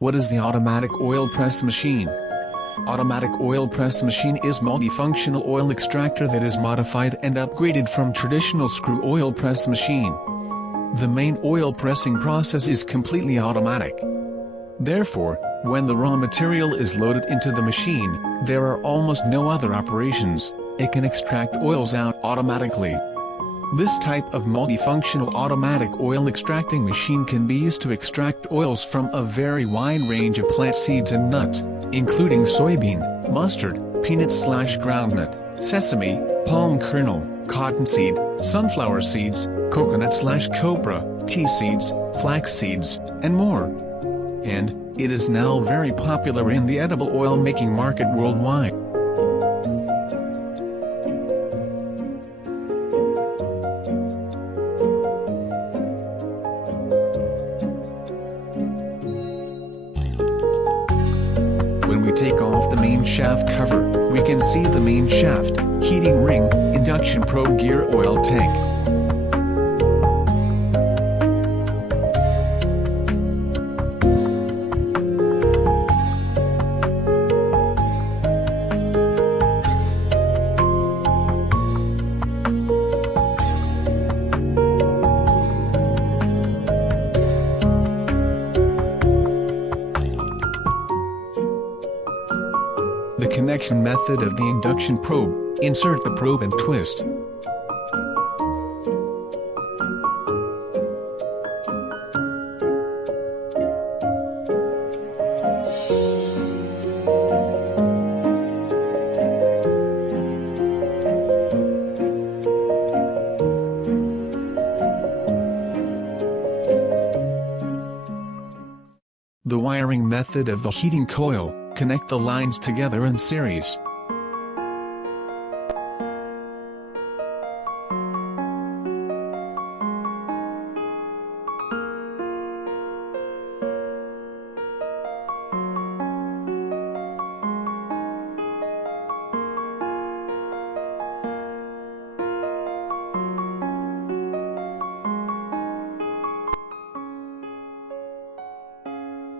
What is the automatic oil press machine? Automatic oil press machine is multifunctional oil extractor that is modified and upgraded from traditional screw oil press machine. The main oil pressing process is completely automatic. Therefore, when the raw material is loaded into the machine, there are almost no other operations. It can extract oils out automatically. This type of multifunctional automatic oil extracting machine can be used to extract oils from a very wide range of plant seeds and nuts, including soybean, mustard, peanut/groundnut, sesame, palm kernel, cottonseed, sunflower seeds, coconut/copra, tea seeds, flax seeds, and more. And it is now very popular in the edible oil making market worldwide. When we take off the main shaft cover, we can see the main shaft, heating ring, induction probe gear oil tank. The connection method of the induction probe: insert the probe and twist. The wiring method of the heating coil: connect the lines together in series.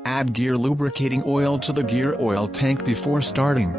Add gear lubricating oil to the gear oil tank before starting.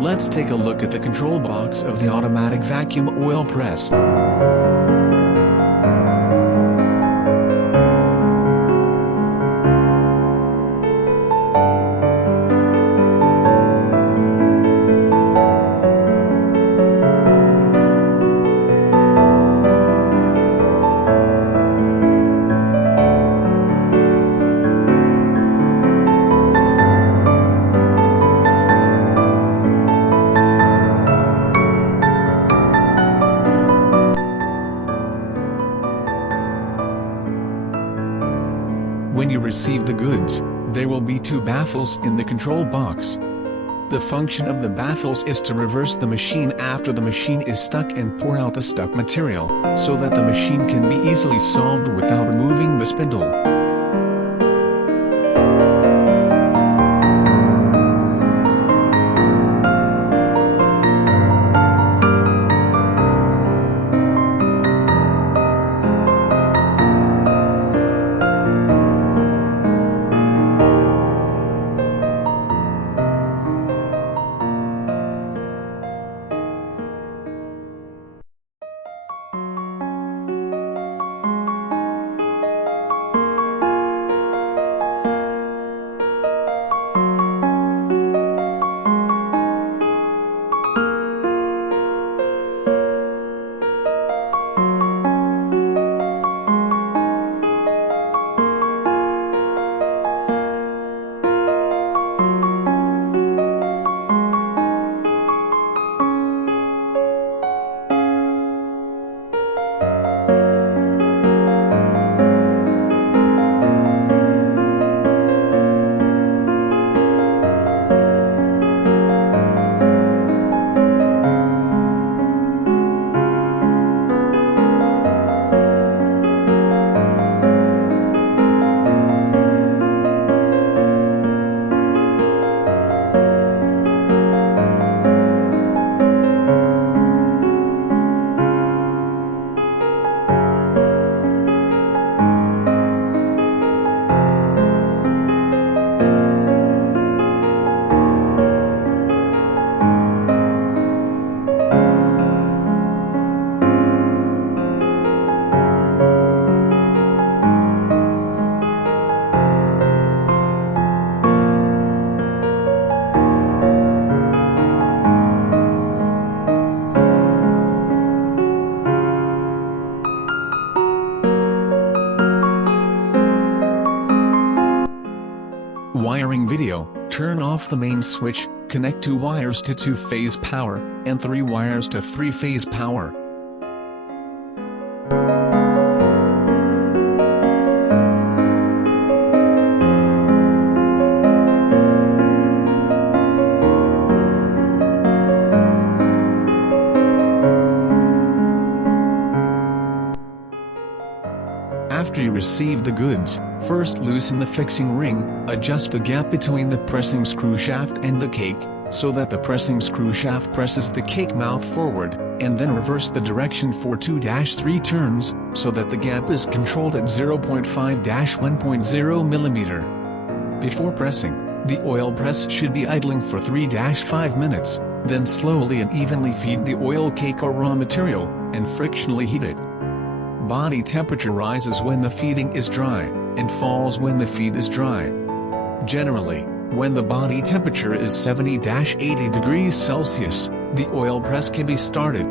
Let's take a look at the control box of the automatic vacuum oil press. When you receive the goods, there will be two baffles in the control box. The function of the baffles is to reverse the machine after the machine is stuck and pour out the stuck material, so that the machine can be easily solved without removing the spindle. Wiring video, turn off the main switch, connect 2 wires to 2-phase power, and 3 wires to 3-phase power. After you receive the goods, first loosen the fixing ring, adjust the gap between the pressing screw shaft and the cake, so that the pressing screw shaft presses the cake mouth forward, and then reverse the direction for 2-3 turns, so that the gap is controlled at 0.5-1.0 mm. Before pressing, the oil press should be idling for 3-5 minutes, then slowly and evenly feed the oil cake or raw material, and frictionally heat it. Body temperature rises when the feeding is dry, and falls when the feed is dry. Generally, when the body temperature is 70-80 degrees Celsius, the oil press can be started.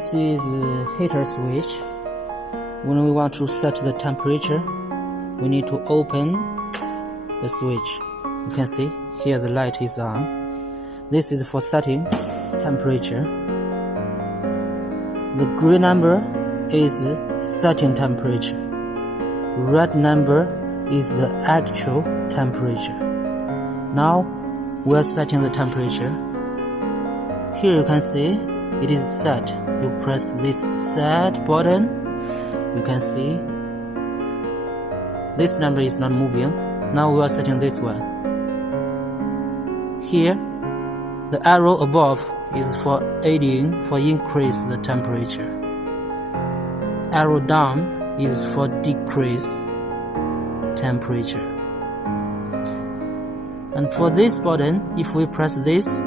This is a heater switch. When we want to set the temperature, we need to open the switch. You can see here the light is on. This is for setting temperature. The green number is setting temperature. Red number is the actual temperature. Now we are setting the temperature. Here you can see it is set. You press this set button. You can see this number is not moving. Now we are setting this one. Here the arrow above is for increase the temperature. Arrow down is for decrease temperature. And for this button, if we press this,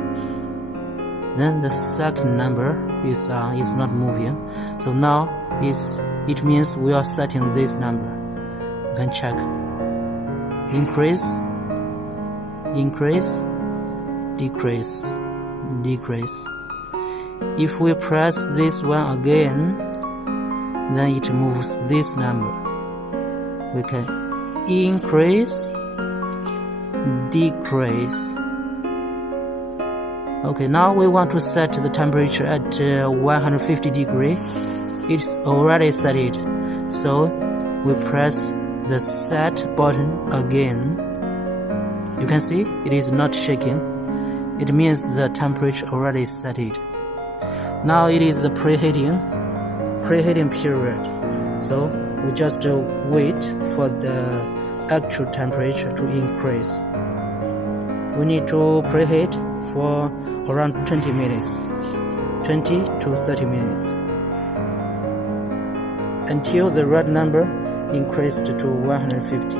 then the second number is not moving. So now it means we are setting this number. You can check. Increase, decrease, decrease. If we press this one again, then it moves this number. We can increase, decrease. Okay, now we want to set the temperature at 150 degrees. It's already set it. So we press the set button again. You can see it is not shaking. It means the temperature already set it. Now it is the preheating period. So we just wait for the actual temperature to increase. We need to preheat for around 20 minutes, 20 to 30 minutes, until the red number increased to 150.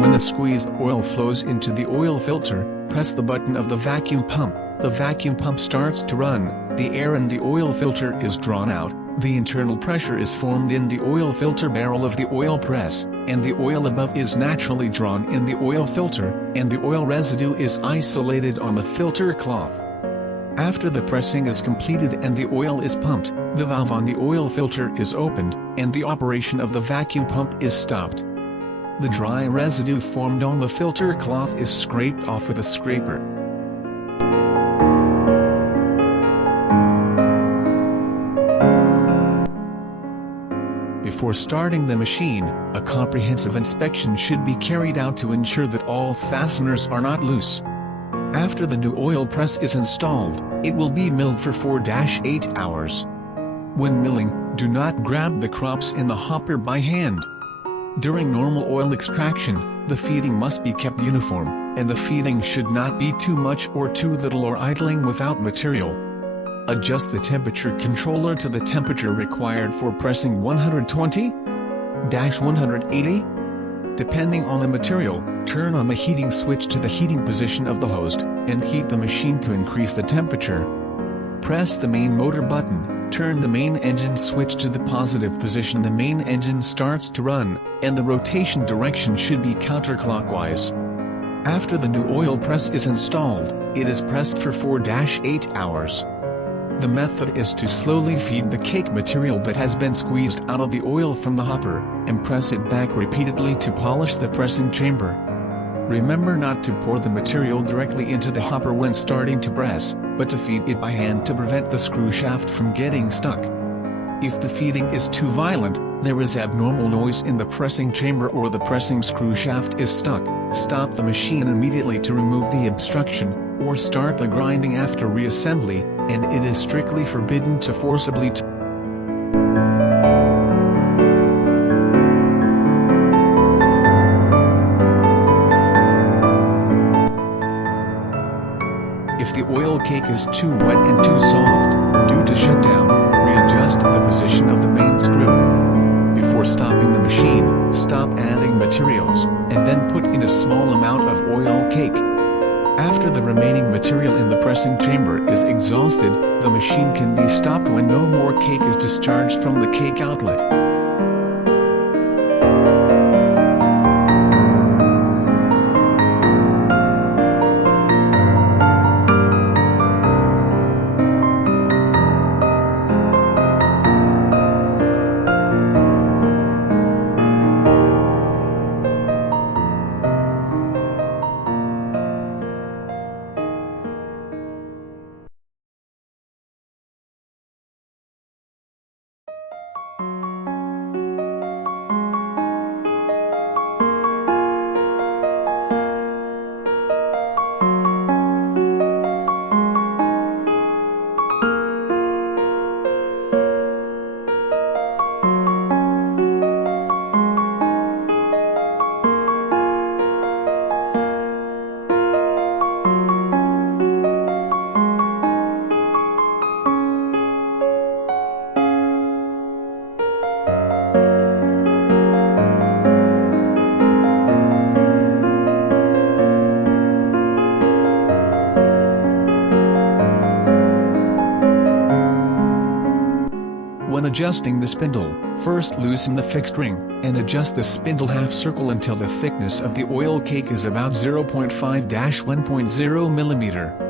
When the squeezed oil flows into the oil filter, press the button of the vacuum pump. The vacuum pump starts to run, the air in the oil filter is drawn out, the internal pressure is formed in the oil filter barrel of the oil press, and the oil above is naturally drawn in the oil filter, and the oil residue is isolated on the filter cloth. After the pressing is completed and the oil is pumped, the valve on the oil filter is opened, and the operation of the vacuum pump is stopped. The dry residue formed on the filter cloth is scraped off with a scraper. Before starting the machine, a comprehensive inspection should be carried out to ensure that all fasteners are not loose. After the new oil press is installed, it will be milled for 4-8 hours. When milling, do not grab the crops in the hopper by hand. During normal oil extraction, the feeding must be kept uniform, and the feeding should not be too much or too little or idling without material. Adjust the temperature controller to the temperature required for pressing 120-180. Depending on the material, turn on the heating switch to the heating position of the host, and heat the machine to increase the temperature. Press the main motor button, turn the main engine switch to the positive position. The main engine starts to run, and the rotation direction should be counterclockwise. After the new oil press is installed, it is pressed for 4-8 hours. The method is to slowly feed the cake material that has been squeezed out of the oil from the hopper, and press it back repeatedly to polish the pressing chamber. Remember not to pour the material directly into the hopper when starting to press, but to feed it by hand to prevent the screw shaft from getting stuck. If the feeding is too violent, there is abnormal noise in the pressing chamber or the pressing screw shaft is stuck, stop the machine immediately to remove the obstruction, or start the grinding after reassembly, and it is strictly forbidden to forcibly If the oil oil cake is too wet and too soft, due to shutdown, readjust the position of the main screw. Before stopping the machine, stop adding materials, and then put in a small amount of oil cake. After the remaining material in the pressing chamber is exhausted, the machine can be stopped when no more cake is discharged from the cake outlet. When adjusting the spindle, first loosen the fixed ring, and adjust the spindle half circle until the thickness of the oil cake is about 0.5-1.0 mm.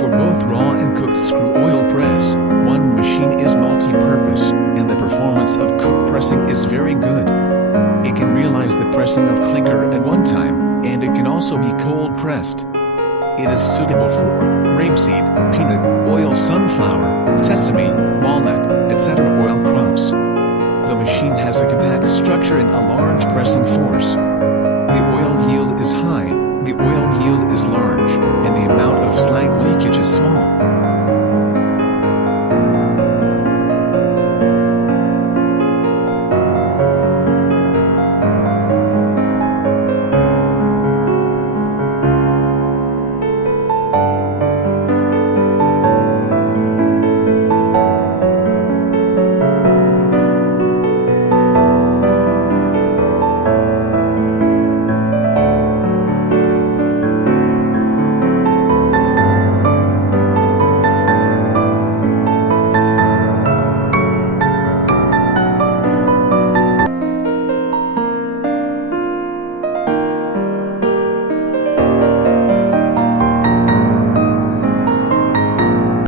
For both raw and cooked screw oil press, one machine is multi-purpose, and the performance of cook pressing is very good. It can realize the pressing of clinker at one time, and it can also be cold pressed. It is suitable for rapeseed, peanut, oil sunflower, sesame, walnut, etc. oil crops. The machine has a compact structure and a large pressing force. The oil yield is high, the oil yield is large, and the amount of slag leakage is small.